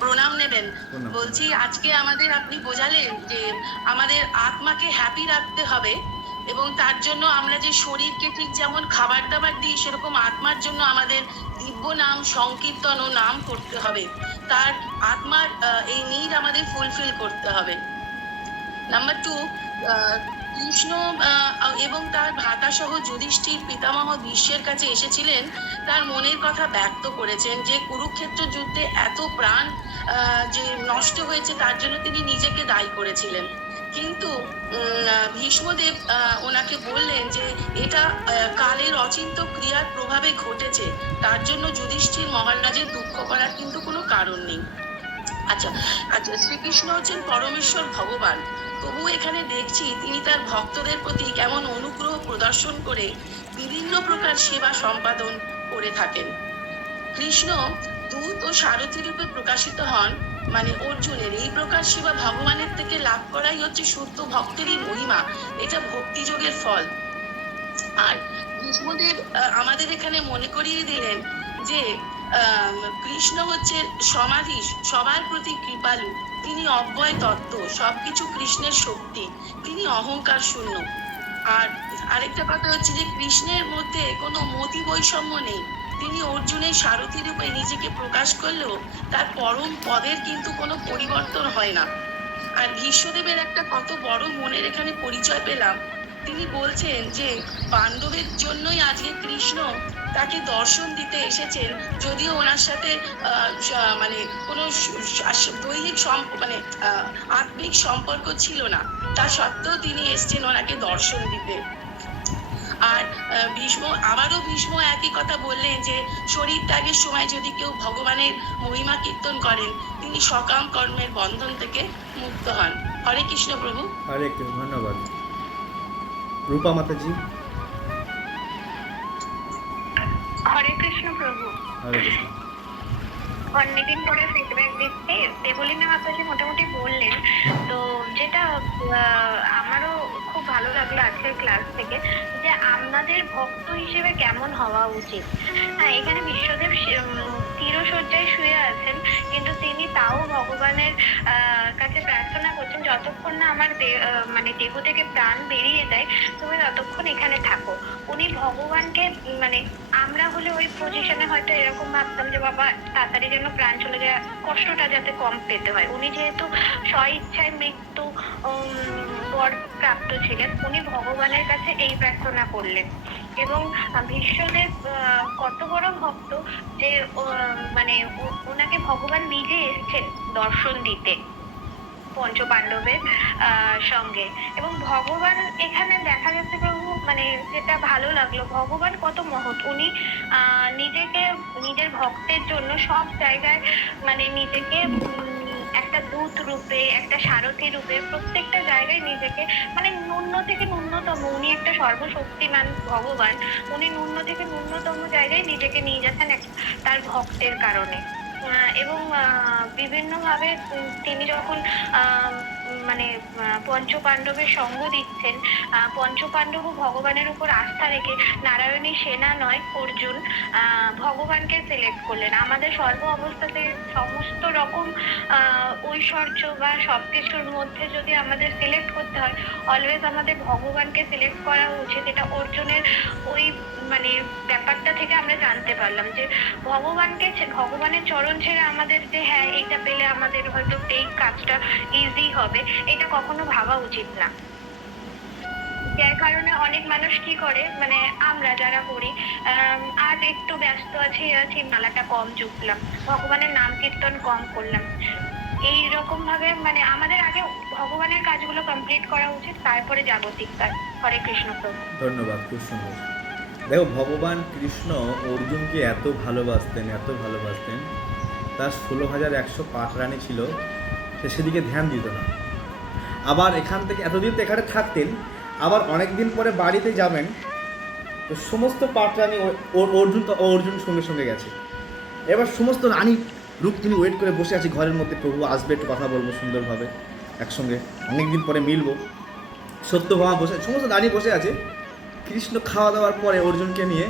প্রণাম নেবেন। বলছি আজকে আমাদের আপনি বোঝালেন যে আমাদের আত্মাকে হ্যাপি রাখতে হবে, এবং তার জন্য আমরা যে শরীরকে ঠিক যেমন খাবার দাবার দিই, সেরকম আত্মার জন্য আমাদের দিব্য নাম সংকীর্তন ও নাম করতে হবে। তার আত্মার এই নিড আমাদের ফুলফিল করতে হবে। নাম্বার 2, কৃষ্ণ এবং তার ভ্রাতা সহ যুধিষ্ঠির পিতামহ ভীষ্মের কাছে এসেছিলেন, তার মনের কথা ব্যক্ত করেছেন যে কুরুক্ষেত্র যুদ্ধে এত প্রাণ যে নষ্ট হয়েছে তার জন্য তিনি নিজেকে দায়ী করেছিলেন। কিন্তু ভীষ্মদেব ওনাকে বললেন যে এটা কালের অচিন্ত ক্রিয়ার প্রভাবে ঘটেছে, তার জন্য যুধিষ্ঠির মহারাজের দুঃখ করার কিন্তু কোনো কারণ নেই। আচ্ছা আচ্ছা, শ্রীকৃষ্ণ হচ্ছেন পরমেশ্বর ভগবান, তবু এখানে দেখছি তিনি তার ভক্তদের প্রতি কেমন অনুগ্রহ প্রদর্শন করে বিভিন্ন প্রকার সেবা সম্পাদন করে থাকেন। কৃষ্ণ দূত ও সারথী রূপে প্রকাশিত হন, মানে অর্জুনের এই প্রকার সেবা ভগবানের থেকে লাভ করাই হচ্ছে শুদ্ধ ভক্তেরই মহিমা, এটা ভক্তিযোগের ফল। আর ভীষ্মদেব আমাদের এখানে মনে করিয়ে দিলেন যে কৃষ্ণ হচ্ছে সমাধীশ, সবার প্রতি কৃপালু, তিনি অব্যয় তত্ত্ব, সবকিছু কৃষ্ণের শক্তি, তিনি অহংকার শূন্য। আর আরেকটা কথা হচ্ছে যে কৃষ্ণের মধ্যে কোনো মতি বৈষম্য নেই, তিনি অর্জুনের সারথী রূপে নিজেকে প্রকাশ করলেও তার পরম পদের কিন্তু কোনো পরিবর্তন হয় না। আর ভীষ্মদেবের একটা কত বড় মনের এখানে পরিচয় পেলাম। তিনি বলছেন যে পাণ্ডবের জন্যই আজকে কৃষ্ণ তাকে দর্শন দিতে এসেছেন, যদিও ওনার সাথে মানে কোনো দৈহিক মানে আত্মিক সম্পর্ক ছিল না, তা সত্ত্বেও তিনি এসছেন ওনাকে দর্শন দিতে। আর ভীষ্ম একই কথা বললেন যে শরীর ত্যাগের সময় যদি কেউ ভগবানের মহিমা কীর্তন করেন, তিনি সকাম কর্মের বন্ধন থেকে মুক্ত হন। হরে কৃষ্ণ প্রভু। হরে কৃষ্ণ। ধন্যবাদ। রূপা মাতাজি। হরে কৃষ্ণ প্রভু। হরে কৃষ্ণ। অনেকদিন পরে ফিডব্যাক দিচ্ছে, দেবলীনা মাতাজি মোটামুটি বললেন, তো যেটা আমারও খুব ভালো লাগলো আজকের ক্লাস থেকে, যে আমাদের ভক্ত হিসেবে কেমন হওয়া উচিত। হ্যাঁ, এখানে বিশ্বদেব চিরশয্যায় শুয়ে আছেন, কিন্তু তিনি তাও ভগবানের কাছে প্রার্থনা করছেন, যতক্ষণ না আমার মানে দেহ থেকে প্রাণ বেরিয়ে যায় তুমি ততক্ষণ এখানে থাকো। উনি ভগবানকে মানে আমরা হলে ওই পজিশনে হয়তো এরকম ভাবতাম যে বাবা তাড়াতাড়ি যেন প্রাণ চলে যায়, কষ্টটা যাতে কম পেতে হয়। উনি যেহেতু স্ব ইচ্ছায় মৃত্যু বর প্রাপ্ত ছিলেন, উনি ভগবানের কাছে এই প্রার্থনা করলেন। এবং ভীষ্মদেব কত বড় ভক্ত যে মানে ওনাকে ভগবান নিজে এসেছেন দর্শন দিতে পঞ্চ পাণ্ডবের সঙ্গে। এবং ভগবান এখানে দেখা যাচ্ছে প্রভু, মানে যেটা ভালো লাগলো, ভগবান কত মহৎ। উনি নিজেকে নিজের ভক্তের জন্য সব জায়গায় মানে নিজেকে একটা দূত রূপে, একটা সারথী রূপে প্রত্যেকটা জায়গায় নিজেকে মানে ন্যূন থেকে ন্যূনতম, উনি একটা সর্বশক্তিমান ভগবান, উনি ন্যূন থেকে ন্যূনতম জায়গায় নিজেকে নিয়ে যাচ্ছেন তার ভক্তের কারণে। এবং বিভিন্নভাবে তিনি যখন মানে পঞ্চ পাণ্ডবের সঙ্গ দিচ্ছেন, পঞ্চ পাণ্ডব ভগবানের উপর আস্থা রেখে, নারায়ণী সেনা নয় অর্জুন ভগবানকে সিলেক্ট করলেন। আমাদের সর্ব অবস্থাতে সমস্ত রকম ঐশ্বর্য বা সবকিছুর মধ্যে যদি আমাদের সিলেক্ট করতে হয়, অলওয়েজ আমাদের ভগবানকে সিলেক্ট করা উচিত। এটা অর্জুনের ওই মানে ব্যাপারটা থেকে আমরা জানতে পারলাম যে ভগবানের চরণ ছেড়ে আমাদের যে হ্যাঁ এইটা পেলে আমাদের হয়তো এই কাজটা ইজি হবে, এটা কখনো ভাবা উচিত না। যার কারণে অনেক মানুষ কি করে, মানে আমরা যারা করি আজ একটু ব্যস্ত আছি মালাটা কম জুপলাম, ভগবানের নাম কীর্তন কম করলাম, এইরকম ভাবে মানে আমাদের আগে ভগবানের কাজগুলো কমপ্লিট করা উচিত, তারপরে জাগতিক কাজ। হরে কৃষ্ণ প্রভু। ধন্যবাদ, খুব সুন্দর। দেখো, ভগবান কৃষ্ণ অর্জুনকে এত ভালোবাসতেন, তার 16,100 পাটরানি ছিল, সে সেদিকে ধ্যান দিত না। আবার এখান থেকে এতদিন তো এখানে থাকতেন, আবার অনেক দিন পরে বাড়িতে যাবেন, তো সমস্ত পাটরানি অর্জুন সঙ্গে সঙ্গে গেছে। এবার সমস্ত রানী রূপ তিনি ওয়েট করে বসে আছে ঘরের মধ্যে, প্রভু আসবে, একটু কথা বলবো সুন্দরভাবে একসঙ্গে, অনেকদিন পরে মিলবো। সত্যভামা বসে, সমস্ত রানী বসে আছে। কৃষ্ণ খাওয়া দাওয়ার পরে অর্জুনকে নিয়ে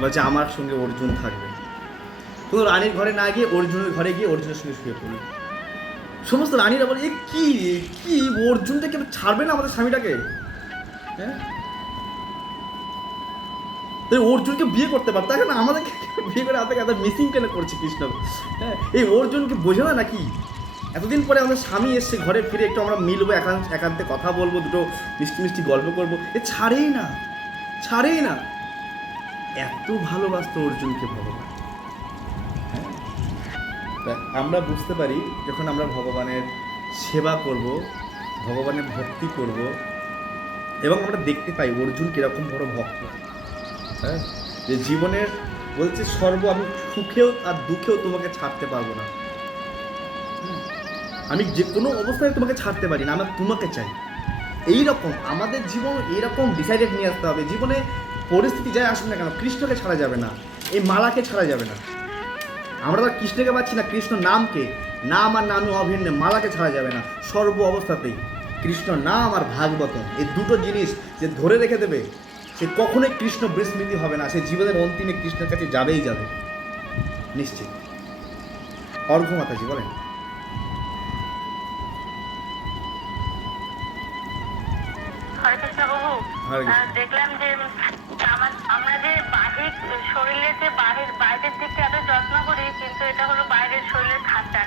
বলছে আমার সঙ্গে অর্জুন থাকবে। তো রানীর ঘরে না গিয়ে অর্জুনের ঘরে গিয়ে অর্জুনের সঙ্গে শুয়ে পড়ল। সমস্ত রানীরা বলে, এ কি কি অর্জুনটাকে ছাড়বে না আমাদের স্বামীটাকে, হ্যাঁ? তাই অর্জুনকে বিয়ে করতে পারতো, এখন আমাদেরকে বিয়ে করে হাতে এত মিসিং কেন করছে কৃষ্ণ, হ্যাঁ? এই অর্জুনকে বোঝে না নাকি? এতদিন পরে আমাদের স্বামী এসছে ঘরে, ফিরে একটু আমরা মিলবো, একান্তে কথা বলবো, দুটো মিষ্টি মিষ্টি গল্প করবো, এ ছাড়েই না, ছাড়েই না। এত ভালোবাসতো অর্জুনকে ভগবান, হ্যাঁ? তা আমরা বুঝতে পারি যখন আমরা ভগবানের সেবা করব, ভগবানের ভক্তি করব, এবং আমরা দেখতে পাই অর্জুন কীরকম বড় ভক্ত, হ্যাঁ? যে জীবনের বলছে আমি সুখেও আর দুঃখেও তোমাকে ছাড়তে পারবো না, আমি যে কোনো অবস্থায় তোমাকে ছাড়তে পারি না, আমরা তোমাকে চাই। এইরকম আমাদের জীবন এইরকম ডিসাইডেড নিয়ে আসতে হবে। জীবনে পরিস্থিতি যাই আসুক না কেন, কৃষ্ণকে ছাড়া যাবে না, এই মালাকে ছাড়া যাবে না। আমরা তো কৃষ্ণকে পাচ্ছি না, কৃষ্ণ নামকে, নাম আর নামে অভিন্ন, মালাকে ছাড়া যাবে না সর্ব অবস্থাতেই। কৃষ্ণ নাম আর ভাগবতম, এই দুটো জিনিস যে ধরে রেখে দেবে, সে কখনোই কৃষ্ণ বিস্মৃতি হবে না, সে জীবনের অন্তিমে কৃষ্ণের কাছে যাবেই যাবে নিশ্চিত। অর্ঘ্য মাতাজি বলেন। হরে কৃষ্ণ বাবু, হরে কৃষ্ণ। দেখলাম যে আমরা যে বাহির শরীরের যে বাইরের দিকটা এত যত্ন করি, কিন্তু এটা হলো বাইরের শরীরের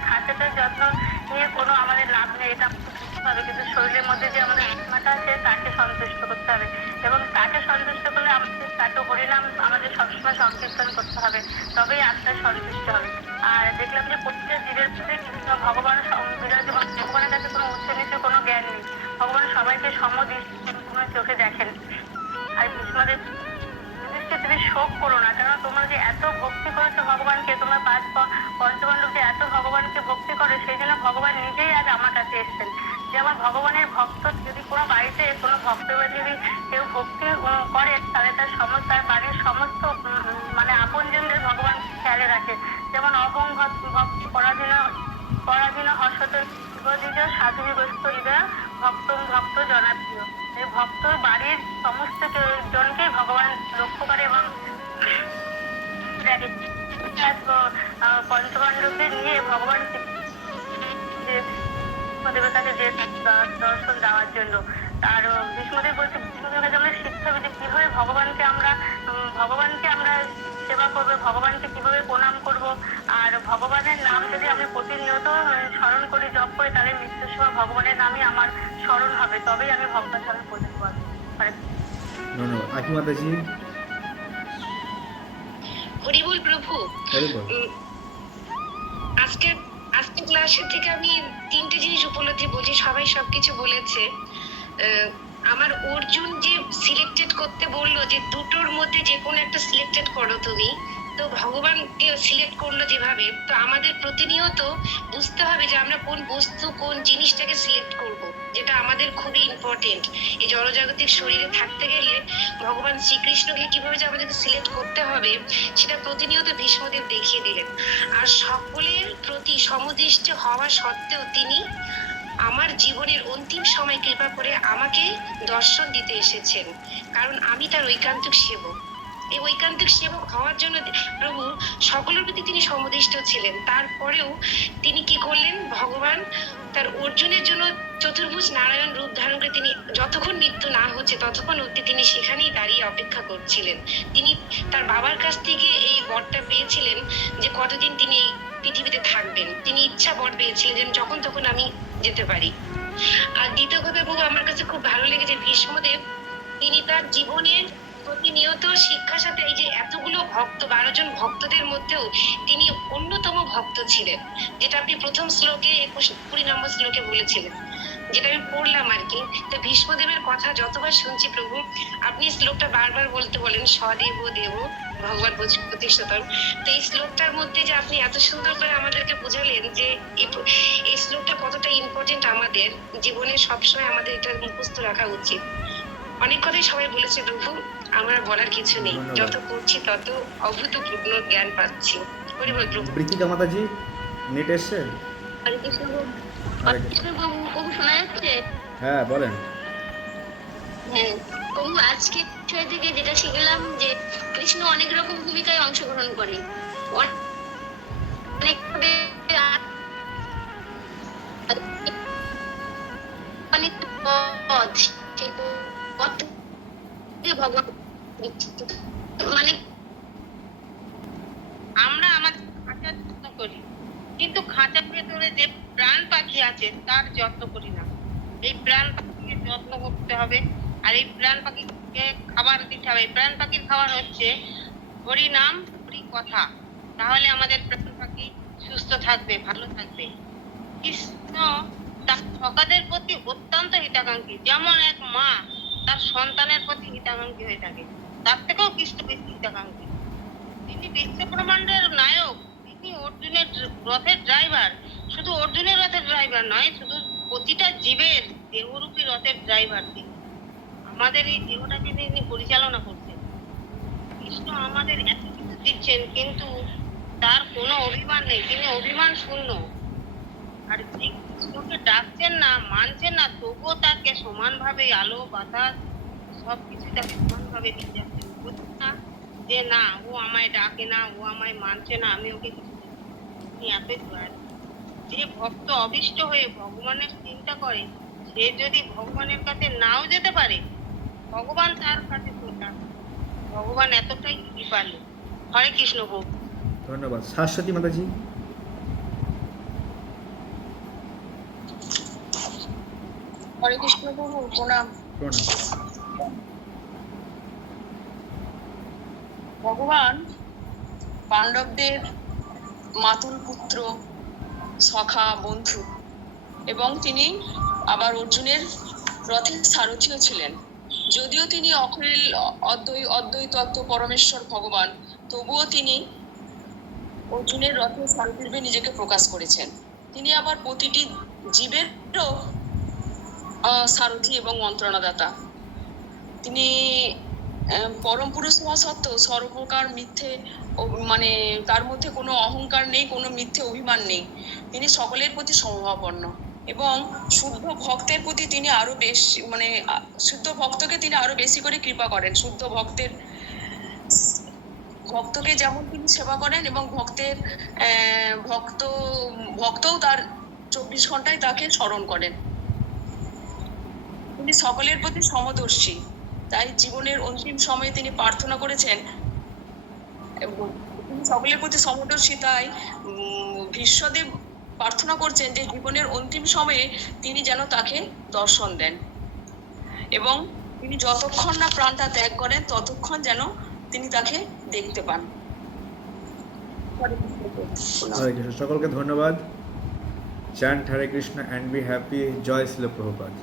খাঁচাটার যত্ন নিয়ে কোনো আমাদের লাভ নেই, এটা বুঝতে হবে। কিন্তু শরীরের মধ্যে যে আমাদের আত্মাটা আছে তাকে সন্তুষ্ট করতে হবে, এবং তাকে সন্তুষ্ট করলে আমাদের তাকে হরিনাম আমাদের সবসময় সংকীর্তন করতে হবে, তবেই আত্মার সন্তুষ্ট হবে। আর দেখলাম যে প্রত্যেকটা জীবের প্রতি কৃষ্ণ ভগবান ভগবানের কাছে কোনো উচ্চ নিচে কোনো জ্ঞান নেই, ভগবান সবাইকে সমদৃষ্টি চোখে দেখেন। আর ভীষ্মদের তুমি শোক করো না, কেন তোমরা যে এত ভক্তি করেছো ভগবানকে, তোমরা পঞ্চপাণ্ডব যে এত ভগবানকে ভক্তি করে, সেই জন্য ভগবান নিজেই আজ আমার কাছে এসেছেন। যে আমার ভগবানের ভক্ত, যদি কোনো বাড়িতে কোনো ভক্ত যদি কেউ ভক্তি করে, তাহলে তার বাড়ির সমস্ত মানে আপনজনদের ভগবান খেয়ালে রাখে। যেমন অহং ভক্ত পরাধীন হর্ষত সাধুী গোষ্ঠ হৃদয় ভক্ত জনাপ্রিয়। এই ভক্ত বাড়ির সমস্ত জনকে ভগবান লক্ষ্য করে এবং পঞ্চপাণ্ডবদের নিয়ে ভগবান দেবতাকে যে দর্শন দেওয়ার জন্য। আর ভীষ্মদেব বলছে, ভীষ্মদেবের কাছে আমরা শিখতে হবে যে কিভাবে ভগবানকে আমরা সেবা করবো, ভগবানকে কিভাবে প্রণাম করব। আর ভগবানের নাম যদি আমি প্রতিনিয়ত স্মরণ করি, জপ করি, তাহলে মৃত্যুর সময় ভগবানের নামই আমার স্মরণ হবে, তবেই আমি ভগবান স্মরণ করতে পারবো। ধন্যবাদ। আকি মাতাজি। হরি বল প্রভু। আজকে ক্লাসের থেকে আমি 3টে জিনিস উপলব্ধি বলছি, সবাই সবকিছু বলেছে। আমার অর্জুন যে সিলেক্টেড করতে বললো যে দুটোর মধ্যে যে কোনো একটা সিলেক্টেড করো তুমি, তো ভগবানকে সিলেক্ট করলো যেভাবে, তো আমাদের প্রতিনিয়ত বুঝতে হবে যে আমরা কোন বস্তু কোন জিনিসটাকে সিলেক্ট করব, যেটা আমাদের খুবই ইম্পর্টেন্ট। এই জড়জাগতিক শরীরে থাকতে গেলে ভগবান শ্রীকৃষ্ণকে কিভাবে যে আমাদেরকে সিলেক্ট করতে হবে সেটা প্রতিনিয়ত ভীষ্মদেব দেখিয়ে দিলেন। আর সকলের প্রতি সমদৃষ্টি হওয়া সত্ত্বেও তিনি আমার জীবনের অন্তিম সময় কৃপা করে আমাকে দর্শন দিতে এসেছেন, কারণ আমি তার ঐকান্তিক সেবক। এই ঐকান্তিক সেবক হওয়ার জন্য প্রভু সকলের প্রতি তিনি সমদিষ্ট ছিলেন। তারপরেও তিনি কি করলেন, ভগবান তার অর্জুনের জন্য চতুর্ভুজ নারায়ণ রূপ ধারণ করে তিনি যতক্ষণ মৃত্যু না হচ্ছে ততক্ষণ অবধি তিনি সেখানেই দাঁড়িয়ে অপেক্ষা করছিলেন। তিনি তার বাবার কাছ থেকে এই বরটা পেয়েছিলেন যে কতদিন তিনি এই পৃথিবীতে থাকবেন। তিনি ইচ্ছা বর পেয়েছিলেন যেন যখন তখন আমি যেতে পারি। আর দ্বিতীয় কথা প্রভু আমার কাছে খুব ভালো লেগেছে, ভীষ্মদেব তিনি তার জীবনের প্রতিনিয়ত শিক্ষার সাথে এই যে এতগুলো ভক্ত 12 জন ভক্তদের মধ্যেও তিনি অন্যতম ভক্ত ছিলেন, যেটা আপনি প্রথম শ্লোকে 20 নম্বর শ্লোকে বলেছিলেন, যেটা আমি পড়লাম আর কি। তো ভীষ্মদেবের কথা যতবার শুনছি প্রভু, আপনি শ্লোকটা বারবার বলতে বলেন, সদেব দেব ভগবান প্রতিষ্ঠাতম। তো এই শ্লোকটার মধ্যে যে আপনি এত সুন্দর করে আমাদেরকে বোঝালেন যে এই শ্লোকটা কতটা ইম্পর্টেন্ট, আমাদের জীবনে সবসময় আমাদের এটা মুখস্থ রাখা উচিত। অনেক কথাই সবাই বলেছে প্রভু, আমার বলার কিছু নেই, যত করছি তত অভূতপূর্ণ জ্ঞান পাচ্ছি। হরি বল প্রভু। প্রীতিকা মাতাজি নেট এসছে? হরে কৃষ্ণ প্রভু। প্রভু শোনা যাচ্ছে? হ্যাঁ বলেন। হ্যাঁ প্রভু, আজকে বিষয় থেকে যেটা শিখলাম যে কৃষ্ণ অনেক রকম ভূমিকায় অংশগ্রহণ করে। অনেকভাবে অনেক পথ, সেই পথ থেকে ভগবান মানে আমরা আমাদের খাঁচার যত্ন করি, কিন্তু খাঁচার ভেতরে যে প্রাণ পাখি আছে তার যত্ন করি না। এই প্রাণ পাখিকে যত্ন করতে হবে, আর এই প্রাণ পাখিকে খাবার দিতে হবে। এই প্রাণ পাখির খাবার হচ্ছে হরি নাম, হরি কথা। তাহলে আমাদের প্রাণ পাখি সুস্থ থাকবে, ভালো থাকবে। কৃষ্ণ তার সখাদের প্রতি অত্যন্ত হিতাকাঙ্ক্ষী। যেমন এক মা তার সন্তানের প্রতি হিতাকাঙ্ক্ষী হয়ে থাকে, তার থেকেও কৃষ্ণ বেশি হিতাকাঙ্ক্ষী। তিনি বিশ্ব ব্রহ্মাণ্ডের নায়ক, তিনি অর্জুনের রথের ড্রাইভার। শুধু অর্জুনের রথের ড্রাইভার নয়, শুধু প্রতিটা জীবের দেহরূপী রথের ড্রাইভার তিনি। আমাদের এই দেহটাকে তিনি পরিচালনা করছেন। কৃষ্ণ আমাদের এত কিছু দিচ্ছেন, কিন্তু তার কোনো অভিমান নেই, তিনি অভিমান শূন্য। আর যে কৃষ্ণকে ডাকছেন না, মানছেন না, তবুও তাকে সমানভাবে আলো বাতাস সবকিছু তাকে সমানভাবে দিয়ে যাচ্ছেন। বলছেন না যে না, ও আমায় ডাকে না, ও আমায় মানছে না, আমি ওকে কিছু দিচ্ছি না। তিনি এতই দয়ালু। যে ভক্ত অবিষ্ট হয়ে ভগবানের চিন্তা করে, সে যদি ভগবানের কাছে নাও যেতে পারে, ভগবান তার কাছে চলে আসে। ভগবান এতটাই কৃপালু। হরে কৃষ্ণ হোক। ধন্যবাদ। শাশ্বতী মাতাজি। হরে কৃষ্ণ প্রভু, প্রণাম। প্রণাম। ভগবান পাণ্ডবদের মাতুল পুত্র, সখা, বন্ধু, এবং তিনি আবার অর্জুনের রথের সারথিও ছিলেন। যদিও তিনি অখিল অদ্বৈ তত্ত্ব পরমেশ্বর ভগবান, তবুও তিনি অর্জুনের রথের সারথি রূপে নিজেকে প্রকাশ করেছেন। তিনি আবার প্রতিটি জীবেরও সারথি এবং মন্ত্রণাদাতা। তিনি পরম পুরুষ মহাসত্ত্ব, সর্বপ্রকার মিথ্যে মানে তার মধ্যে কোনো অহংকার নেই, কোনো মিথ্যে অভিমান নেই। তিনি সকলের প্রতি সমভাবাপন্ন এবং শুদ্ধ ভক্তের প্রতি তিনি আরো বেশি শুদ্ধ ভক্তকে তিনি আরো বেশি করে কৃপা করেন। শুদ্ধ ভক্তকে যেমন তিনি সেবা করেন এবং ভক্তও তার 24 ঘন্টায় তাকে স্মরণ করেন। তিনি সকলের প্রতি সমদর্শী, তাই জীবনের অন্তিম সময়ে তিনি প্রার্থনা করেছেন। তিনি সকলের প্রতি সমদর্শী, তাই ভীষ্মদেব প্রার্থনা করছেন যে জীবনের অন্তিম সময়ে তিনি যেন তাকে দর্শন দেন এবং তিনি যতক্ষণ না প্রাণটা ত্যাগ করেন ততক্ষণ যেন তিনি তাকে দেখতে পান। হরে কৃষ্ণ। সকলকে ধন্যবাদ। Chant Hare Krishna and be happy. জয় শ্রীল প্রভুপাদ।